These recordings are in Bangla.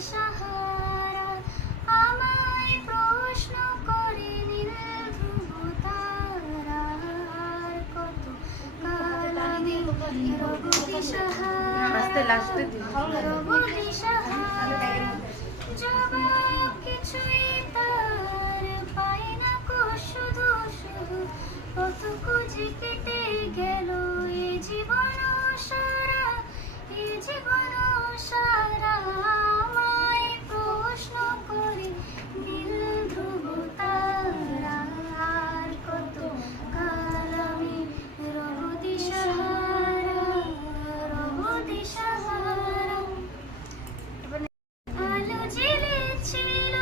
দিশাহারা আমায় প্রশ্ন করে নীল ধ্রুব তারা। আর কত কাল আমি রব দিশাহারা, রব দিশাহারা। জবাব কিছুই তার পাই না কো, শুধু শুধু কত খুঁজে কেটে গেল এ জীবন সারা, এ জীবন সারা। আমায় প্রশ্ন করে নীল ধ্রুব তারা। আর কত কাল আমি রব দিশাহারা, রব দিশাহারা। আলো জ্বেলেছিল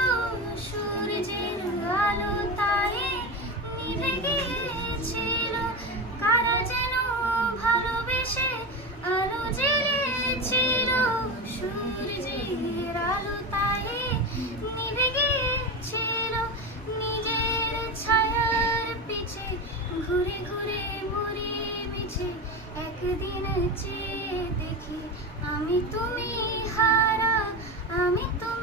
সূর্যের আলো, তাই নিভে গিয়েছিল কারা যেন ভালোবেসে। আলো জ্বেলেছিল সূর্যের আলো, তাই নিভে গিয়েছিল নিজের ছায়ার পিছে ঘুরে ঘুরে মরি মিছে। একদিন চেয়ে দেখি আমি তুমি হারা, আমি তুমি